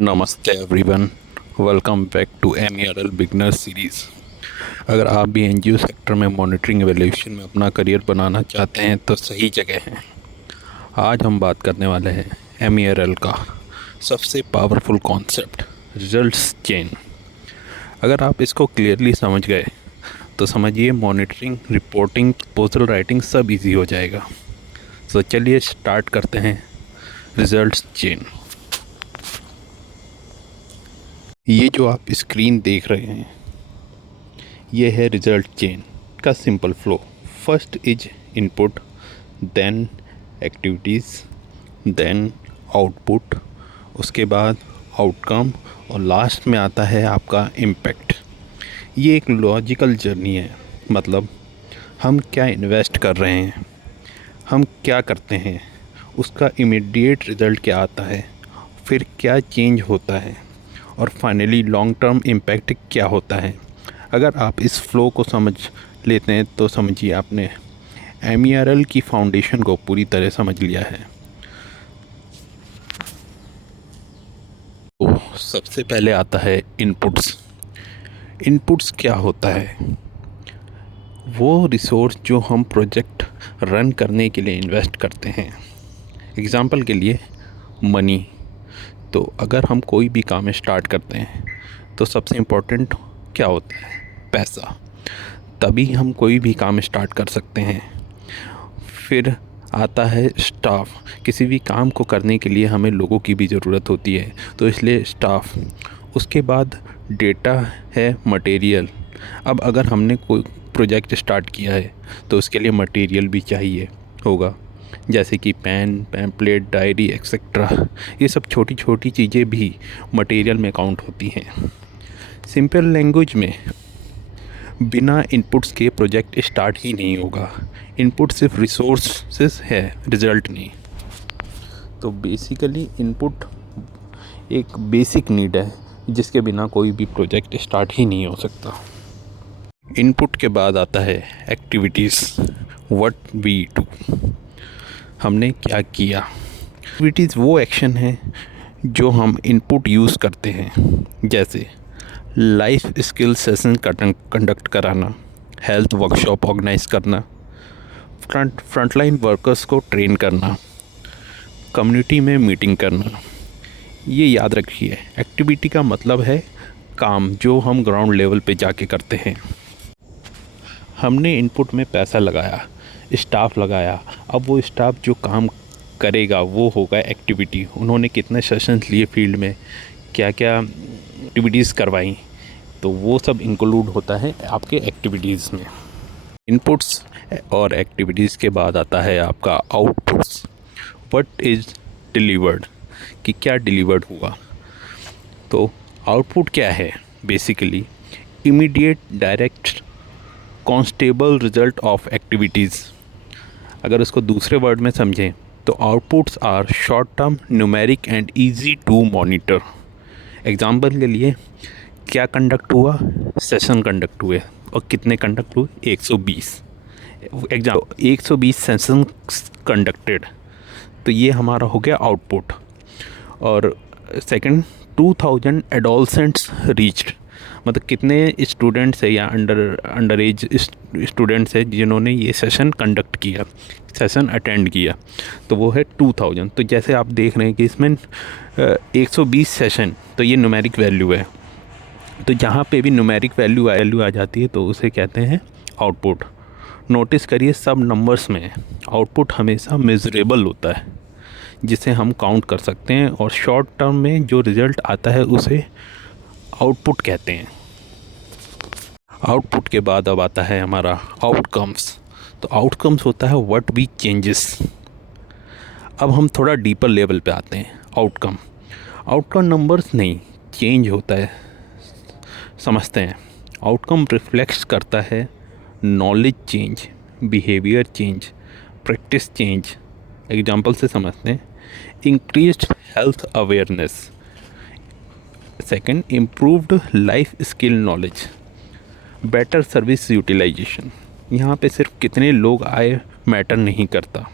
नमस्ते everyone, welcome back to MERL beginner series. अगर आप भी एनजीओ सेक्टर में मॉनिटरिंग एवेल्यूशन में अपना करियर बनाना चाहते हैं तो सही जगह हैं। आज हम बात करने वाले हैं MERL का सबसे पावरफुल कॉन्सेप्ट, रिजल्ट्स चेन। अगर आप इसको क्लियरली समझ गए तो समझिए मॉनिटरिंग, रिपोर्टिंग, प्रपोजल राइटिंग सब इजी हो जाएगा। तो चलिए स्टार्ट करते हैं रिजल्ट्स चेन। ये जो आप स्क्रीन देख रहे हैं ये है रिजल्ट चेन का simple flow. First is input, then activities, then output, उसके बाद आउटकम और लास्ट में आता है आपका इम्पैक्ट। ये एक लॉजिकल जर्नी है, मतलब हम क्या इन्वेस्ट कर रहे हैं, हम क्या करते हैं, उसका इमीडिएट रिज़ल्ट क्या आता है, फिर क्या चेंज होता है और फाइनली लॉन्ग टर्म इम्पैक्ट क्या होता है। अगर आप इस फ्लो को समझ लेते हैं तो समझिए आपने MERL की फाउंडेशन को पूरी तरह समझ लिया है। तो सबसे पहले आता है इनपुट्स। इनपुट्स क्या होता है? वो रिसोर्स जो हम प्रोजेक्ट रन करने के लिए इन्वेस्ट करते हैं। एग्ज़ाम्पल के लिए मनी। तो अगर हम कोई भी काम स्टार्ट करते हैं तो सबसे इम्पोर्टेंट क्या होता है? पैसा। तभी हम कोई भी काम स्टार्ट कर सकते हैं। फिर आता है स्टाफ। किसी भी काम को करने के लिए हमें लोगों की भी ज़रूरत होती है, तो इसलिए स्टाफ। उसके बाद डेटा है मटेरियल। अब अगर हमने कोई प्रोजेक्ट स्टार्ट किया है तो उसके लिए मटेरियल भी चाहिए होगा, जैसे कि पेन, पैम्पलेट, डायरी एक्सेट्रा। ये सब छोटी छोटी चीज़ें भी मटेरियल में काउंट होती हैं। सिंपल लैंग्वेज में बिना इनपुट्स के प्रोजेक्ट स्टार्ट ही नहीं होगा। इनपुट सिर्फ रिसोर्सेस है, रिज़ल्ट नहीं। तो बेसिकली इनपुट एक बेसिक नीड है जिसके बिना कोई भी प्रोजेक्ट स्टार्ट ही नहीं हो सकता। इनपुट के बाद आता है एक्टिविटीज़, व्हाट वी डू। हमने क्या किया। एक्टिविटीज़ वो एक्शन है जो हम इनपुट यूज़ करते हैं, जैसे लाइफ स्किल सेशन कंडक्ट कराना, हेल्थ वर्कशॉप ऑर्गेनाइज करना, फ्रंटलाइन वर्कर्स को ट्रेन करना, कम्युनिटी में मीटिंग करना। ये याद रखिए, एक्टिविटी का मतलब है काम जो हम ग्राउंड लेवल पे जाके करते हैं। हमने इनपुट में पैसा लगाया, स्टाफ लगाया। अब वो स्टाफ जो काम करेगा वो होगा एक्टिविटी। उन्होंने कितने सेशंस लिए फील्ड में, क्या क्या एक्टिविटीज़ करवाई, तो वो सब इंक्लूड होता है आपके एक्टिविटीज़ में। इनपुट्स और एक्टिविटीज़ के बाद आता है आपका आउटपुट्स। व्हाट इज़ डिलीवर्ड, कि क्या डिलीवर्ड हुआ। तो आउटपुट क्या है? Basically immediate, direct, constable result of activities. अगर उसको दूसरे वर्ड में समझें तो outputs are short term, numeric and easy to monitor. Example के लिए क्या कंडक्ट हुआ? सेशन कंडक्ट हुए। और कितने कंडक्ट हुए? 120। 120 सेशन कंडक्टेड। तो ये हमारा हो गया आउटपुट। और सेकंड, 2000 एडोलसेंट्स रीच्ड, मतलब कितने स्टूडेंट्स है या अंडर एज स्टूडेंट्स है जिन्होंने ये सेशन कंडक्ट किया, सेशन अटेंड किया, तो वो है 2000। तो जैसे आप देख रहे हैं कि इसमें 120 सेशन, तो ये न्यूमेरिक वैल्यू है। तो जहाँ पे भी न्यूमेरिक वैल्यू आ जाती है तो उसे कहते हैं आउटपुट। नोटिस करिए सब नंबर्स में आउटपुट हमेशा मेजरेबल होता है, जिसे हम काउंट कर सकते हैं, और शॉर्ट टर्म में जो रिज़ल्ट आता है उसे आउटपुट कहते हैं। आउटपुट के बाद अब आता है हमारा आउटकम्स। तो आउटकम्स होता है व्हाट वी चेंजेस। अब हम थोड़ा डीपर लेवल पे आते हैं। आउटकम नंबर्स नहीं, चेंज होता है, समझते हैं। आउटकम रिफ्लेक्ट्स करता है knowledge change, behaviour change, practice change. Example से समझते हैं। Increased health awareness. Second, improved life skill knowledge, better service utilisation. यहाँ पे सिर्फ कितने लोग आए मैटर नहीं करता,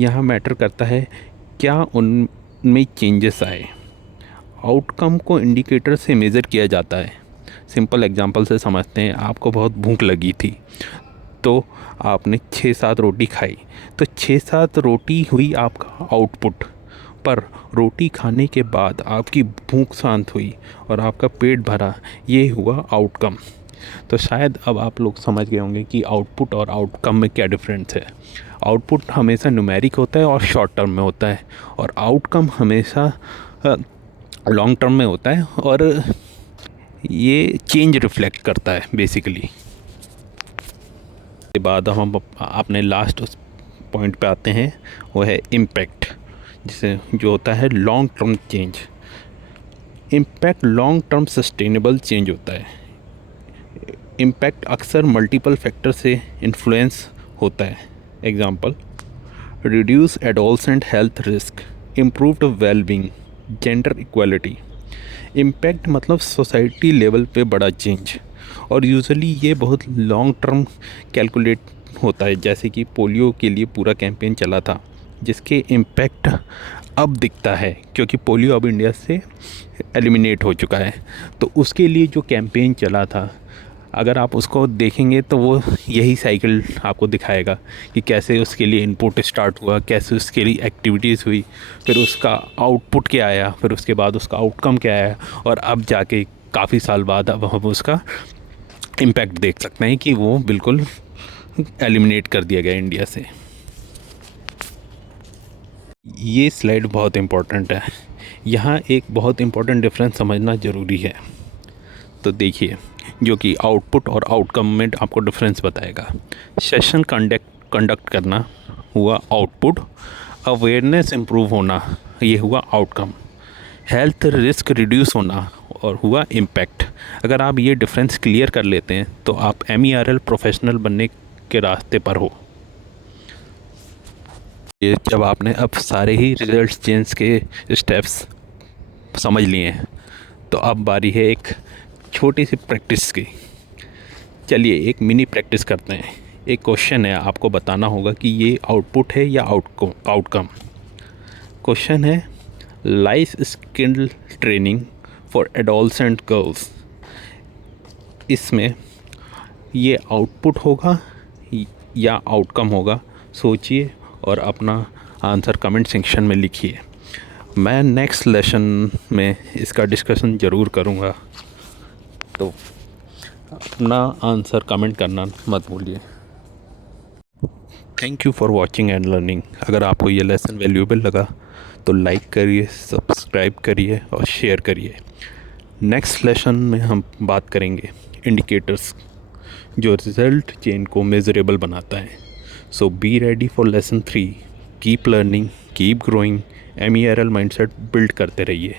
यहाँ मैटर करता है क्या उनमें चेंजेस आए। आउटकम को इंडिकेटर से मेज़र किया जाता है। सिंपल एग्जांपल से समझते हैं। आपको बहुत भूख लगी थी तो आपने 6-7 रोटी खाई, तो 6-7 रोटी हुई आपका आउटपुट। पर रोटी खाने के बाद आपकी भूख शांत हुई और आपका पेट भरा, ये हुआ आउटकम। तो शायद अब आप लोग समझ गए होंगे कि आउटपुट और आउटकम में क्या डिफरेंस है। आउटपुट हमेशा न्यूमेरिक होता है और शॉर्ट टर्म में होता है, और आउटकम हमेशा लॉन्ग टर्म में होता है, और ये चेंज रिफ्लेक्ट करता है बेसिकली। के बाद हम अपने लास्ट पॉइंट पे आते हैं, वो है इम्पैक्ट, जिसे जो होता है long term change. Impact long term sustainable change होता है। इम्पैक्ट अक्सर मल्टीपल फैक्टर से इन्फ्लुएंस होता है। Example, reduce adolescent health risk, improved wellbeing, gender equality. Impact मतलब सोसाइटी लेवल पे बड़ा चेंज, और यूजुअली ये बहुत लॉन्ग टर्म कैलकुलेट होता है। जैसे कि पोलियो के लिए पूरा कैंपेन चला था, जिसके इम्पैक्ट अब दिखता है क्योंकि पोलियो अब इंडिया से एलिमिनेट हो चुका है। तो उसके लिए जो कैंपेन चला था, अगर आप उसको देखेंगे तो वो यही साइकिल आपको दिखाएगा कि कैसे उसके लिए इनपुट स्टार्ट हुआ, कैसे उसके लिए एक्टिविटीज़ हुई, फिर उसका आउटपुट क्या आया, फिर उसके बाद उसका आउटकम क्या आया, और अब जाके काफ़ी साल बाद अब हम उसका इम्पैक्ट देख सकते हैं कि वो बिल्कुल एलिमिनेट कर दिया गया इंडिया से। ये स्लाइड बहुत इम्पोर्टेंट है। यहाँ एक बहुत इम्पोर्टेंट डिफरेंस समझना ज़रूरी है। तो देखिए, जो कि आउटपुट और आउटकम में आपको डिफरेंस बताएगा। सेशन कंडक्ट करना हुआ आउटपुट, अवेयरनेस इम्प्रूव होना ये हुआ आउटकम, हेल्थ रिस्क रिड्यूस होना और हुआ इम्पैक्ट। अगर आप ये डिफरेंस क्लियर कर लेते हैं तो आप MERL प्रोफेशनल बनने के रास्ते पर हो। ये जब आपने अब सारे ही रिजल्ट चेंज के स्टेप्स समझ लिए हैं, तो अब बारी है एक छोटी सी प्रैक्टिस की। चलिए एक मिनी प्रैक्टिस करते हैं। एक क्वेश्चन है, आपको बताना होगा कि ये आउटपुट है या आउटकम। क्वेश्चन है, life skill training for adolescent girls. इसमें ये आउटपुट होगा या आउटकम होगा, सोचिए और अपना आंसर कमेंट सेक्शन में लिखिए। मैं नेक्स्ट लेसन में इसका डिस्कशन ज़रूर करूँगा, तो अपना आंसर कमेंट करना मत भूलिए। Thank you for watching and learning. अगर आपको ये लेसन वैल्यूएबल लगा तो लाइक करिए, सब्सक्राइब करिए और शेयर करिए। नेक्स्ट लेसन में हम बात करेंगे इंडिकेटर्स, जो रिज़ल्ट चेन को मेजरेबल बनाता है। So be ready for lesson 3। Keep learning, keep growing, MERL mindset build करते रहिए।